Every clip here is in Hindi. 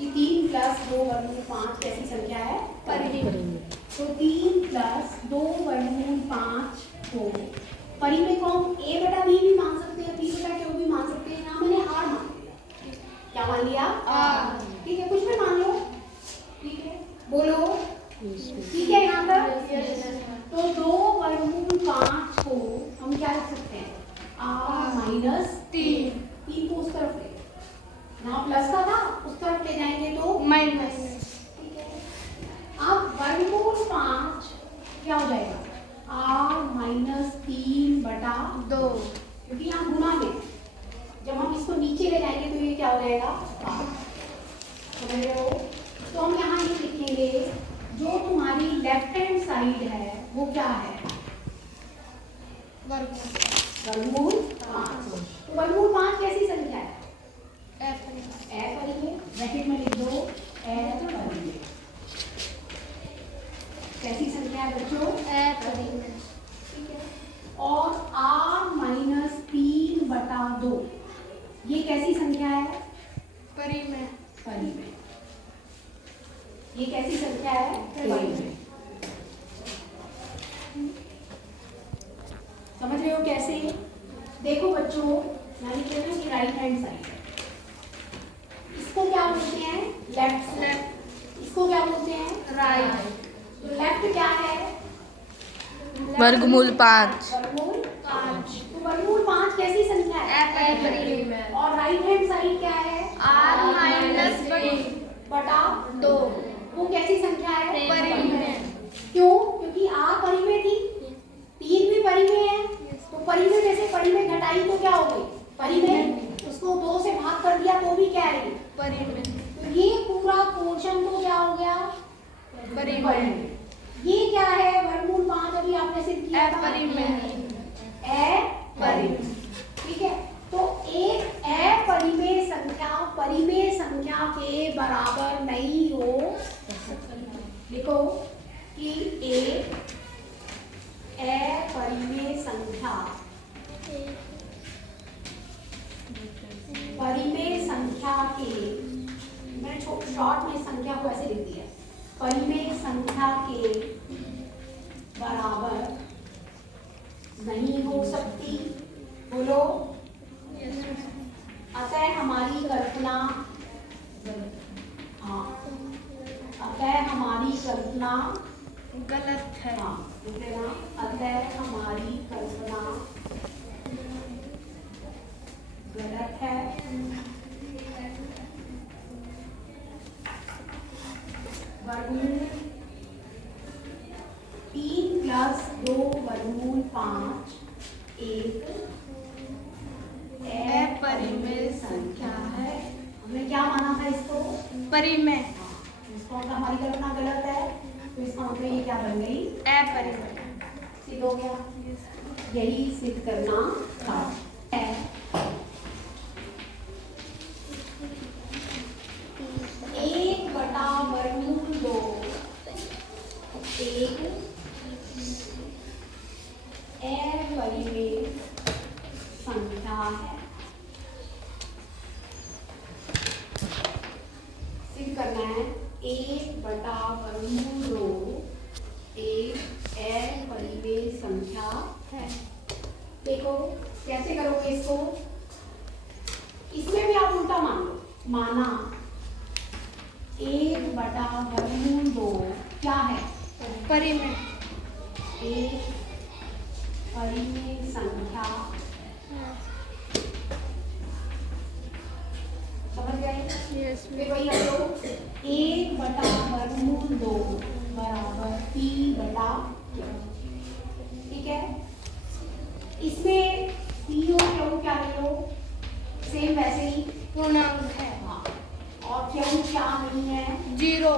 कि 3 प्लस 2 वर्गमूल 5 कैसी संख्या है? परिमेय। तो 3 प्लस 2 वर्गमूल 5 को परिमेय को हम a बटा b भी मान सकते हैं, b बटा q भी मान सकते हैं। यहाँ मैंने r मान लिया। क्या मान लिया? r। ठीक है, कुछ भी मान लो। ठीक है, बोलो। ठीक है यहाँ पर। तो 2 वर्गमूल 5 को हम क्या लिख सकते हैं? r माइनस 3 को उस तरफ ले, यहाँ प्लस का था, उस तरफ ले जाएंगे तो माइनस। ठीक है, अब वर्गमूल 5 क्या हो जाएगा? r माइनस 3 बटा 2, क्योंकि यहाँ गुना है। जब हम इसको नीचे ले जाएंगे तो ये क्या हो जाएगा? समझ रहे हो? तो हम यहाँ ये लिखेंगे, जो तुम्हारी लेफ्ट हैंड साइड है वो क्या है? वर्गमूल 5। तो वर्गमूल 5 कैसी संख्या है? परिमेय। ब्रैकेट में लिख दो परिमेय। कैसी संख्या है बच्चों? परिमेय। ठीक है, और r माइनस 3 बटा 2 ये कैसी संख्या है? परिमेय। परिमेय। ये कैसी संख्या है? परिमेय। समझ रहे हो कैसे? देखो बच्चों, यानी कि राइट हैंड साइड, इसको क्या बोलते हैं? लेफ्ट। इसको क्या बोलते हैं? राइट। तो लेफ्ट क्या है? वर्गमूल 5। वर्गमूल 5। तो वर्गमूल 5 कैसी संख्या है? परिमेय। और राइट हैंड साइड क्या है? r माइनस 3 बटा 2 वो कैसी संख्या है? परिमेय। क्यों? क्योंकि r परिमेय थी, 3 भी परिमेय है। तो परिमेय में से परिमेय घटाई तो क्या हो गई? परिमेय। उसको 2 से भाग कर दिया तो भी क्या है? परिमेय। तो ये पूरा पोर्शन तो क्या हो गया? परिमेय। ये क्या है? वर्गमूल 5 अभी आपने सिद्ध किया था, अपरिमेय। ठीक है, तो एक अपरिमेय संख्या परिमेय संख्या के बराबर नहीं हो। लिखो कि एक अपरिमेय संख्या परिमेय संख्या के, मैंने शॉर्ट में संख्या को ऐसे लिख दिया, परिमेय संख्या के बराबर नहीं हो सकती। बोलो। अतः हमारी कल्पना, हाँ, अतः हमारी कल्पना गलत है। हाँ, अतः हमारी कल्पना गलत है। वर्गमूल 3 प्लस 2 वर्गमूल 5 एक अपरिमेय संख्या है। हमने क्या माना था इसको? परिमेय। इसको हमारी कल्पना गलत है, तो इसका मतलब ये क्या बन गई? अपरिमेय। सिद्ध हो गया। यही सिद्ध करना था। 1 बटा वर्गमूल 2 एक अपरिमेय संख्या है। सिद्ध करना है 1 बटा वर्गमूल 2 एक अपरिमेय संख्या है। देखो कैसे करोगे इसको? इसमें भी आप उल्टा मान लो। माना 1 बटा वर्गमूल 2 क्या है? परिमेय। एक परिमेय संख्या। समझ गए? फिर वही हम लोग 1 बटा वर्गमूल 2 बराबर p बटा q। ठीक है, इसमें p और q क्या ले लो? सेम वैसे ही पूर्णांक है। हाँ, और q क्या नहीं है? 0।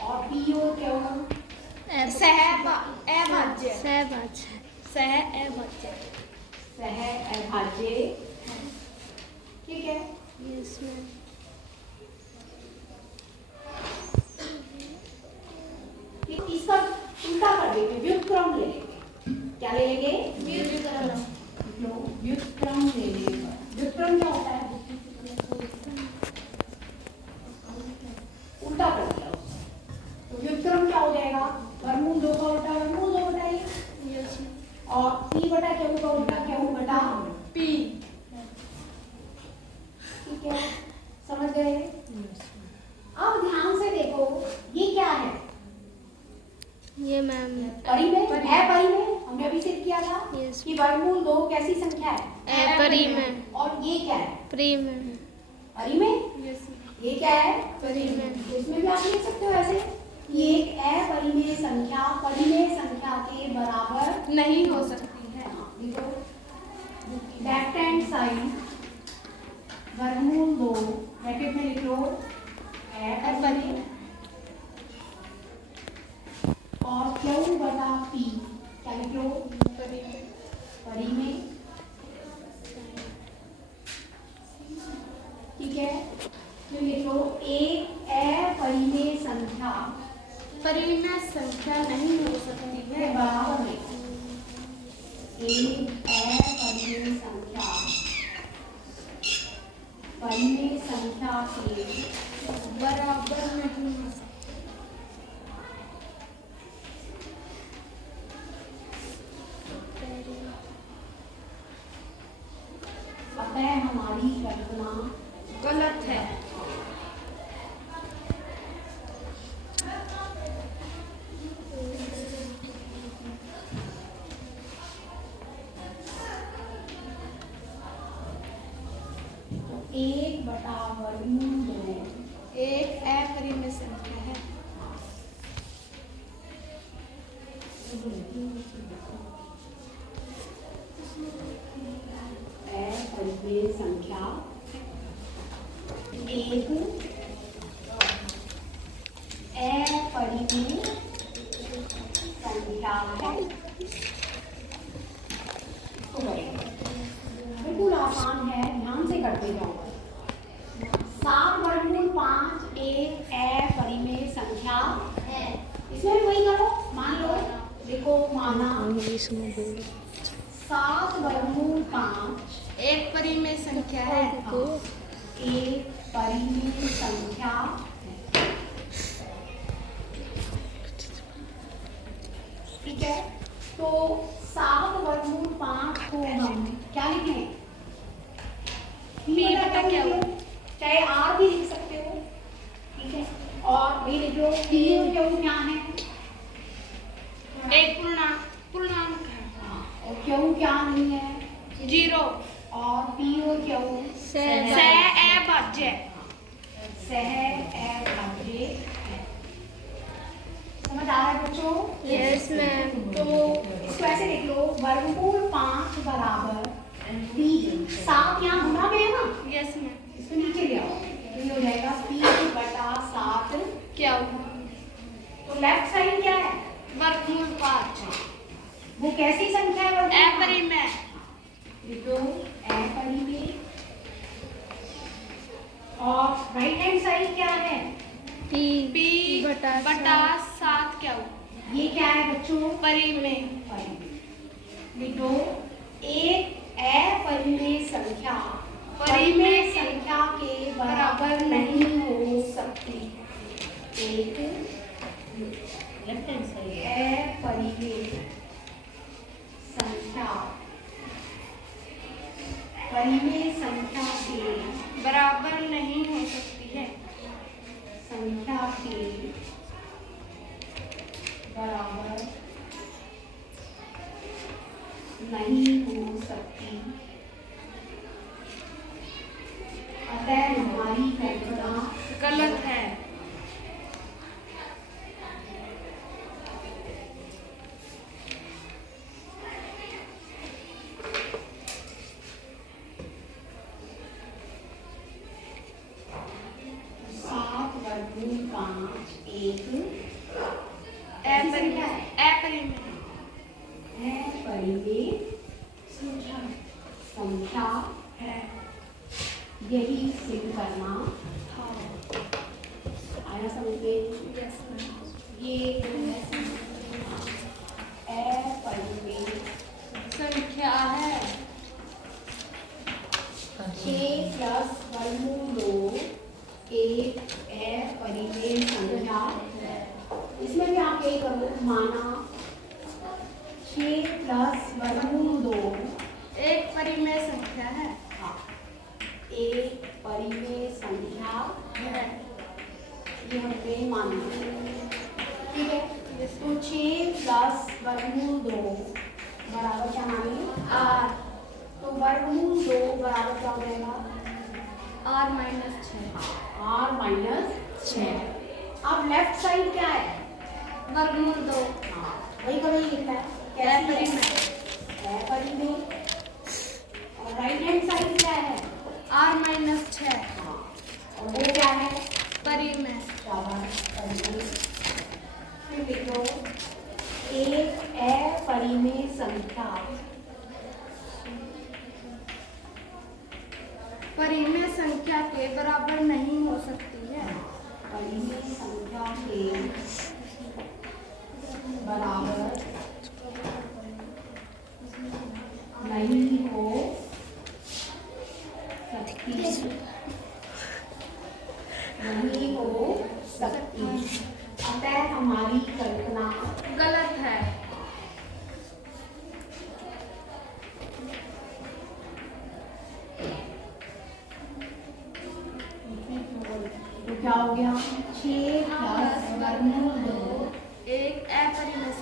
और p और q सहअभाज्य। ठीक है, इसका उल्टा कर देंगे, व्युत्क्रम ले लेंगे। क्या ले लेंगे? व्युत्क्रम ले लेंगे। व्युत्क्रम क्या होता है? परी में है, परी में हमने अभी सिद्ध किया था Yes. कि वर्गमूल 2 कैसी संख्या है? परी में। और ये क्या है? परी में। परी में? Yes. ये क्या है? परी में। तो इसमें भी आप लिख सकते हो ऐसे कि एक अपरिमेय संख्या परिमेय संख्या के बराबर नहीं हो सकती है। देखो लेफ्ट हैंड साइड वर्गमूल 2 ब्रैकेट में लिख लो अपरिमेय और क्यू बटा पी क्या लिख लो? परिमेय। ठीक है, फिर लिख लो एक अपरिमेय संख्या परिमेय संख्या नहीं हो सकती के है। बराबर में एक अपरिमेय संख्या परिमेय संख्या के बराबर नहीं हो सकती। अतः हमारी कल्पना गलत है। एक बटा वर्गमूल 2 एक अपरिमेय संख्या है। अपरिमेय संख्या एक अपरिमेय संख्या है। बिल्कुल आसान है, ध्यान से करते जाओ। 7 वर्गमूल 5 एक अपरिमेय संख्या है। इसमें भी वही करो, मान लो, देखो माना इंग्लिश में बोलो। 7 वर्गमूल 5 एक परिमेय संख्या है। एक परिमेय संख्या है। ठीक है, तो 7 वर्गमूल 5 को हम क्या लिखें? P बटा क्या हो? चाहे R भी लिख सकते हो। ठीक है, और ये लिख लो P और Q क्या है? एक पूर्णांक है। और Q क्या नहीं है? 0 और P और Q सहअभाज्य। सहअभाज्य है। समझ आ रहा है बच्चों? Yes, ma'am. तो इसको ऐसे लिख लो वर्गमूल 5 बराबर 7 यहाँ घुमा गया ना, यस मैम। इसको नीचे ले आओ तो ये हो जाएगा 3/7 क्या हुआ? तो लेफ्ट साइड क्या है? वर्गमूल 5 वो कैसी संख्या है? वर्गमूल अपरिमेय। लिखो अपरिमेय। और राइट हैंड साइड क्या है? P बटा 7 क्या हुआ? ये क्या है बच्चों? परिमेय। लिखो एक अपरिमेय संख्या परिमेय परिमेय संख्या के बराबर नहीं हो सकती। एक अपरिमेय संख्या परिमेय संख्या के बराबर नहीं हो सकती है। संख्या के बराबर नहीं हो सकती। अतः हमारी कल्पना गलत है। सात वर्गमूल 5 एक अपरिमेय अपरिमेय संख्या है। यही सिद्ध करना आया समझ में? Yes ma'am. ये अपरिमेय संख्या है। 6 प्लस वर्गमूल 2 एक अपरिमेय संख्या। इसमें भी आप यही करो, माना 6 प्लस वर्गमूल 2 एक परिमेय संख्या है। एक परिमेय संख्या है। ये हमने माना। ठीक है, तो 6 प्लस वर्गमूल 2 बराबर क्या मानेंगे आर। तो वर्गमूल 2 बराबर क्या हो जाएगा आर माइनस 6। r minus 6। अब लेफ्ट साइड क्या है वर्गमूल 2। हाँ वही का वही लिखा है कैसी है परिमेय। और राइट हैंड साइड क्या है आर माइनस 6। हाँ और वो क्या है परिमेय। फिर लिखो एक अपरिमेय संख्या परिमेय संख्या के बराबर नहीं हो सकती है। परिमेय संख्या के बराबर नहीं हो सकती नहीं हो सकती अतः हमारी कल्पना गलत है। तो क्या हो गया 6 प्लस वर्गमूल 2 एक अपरिमेय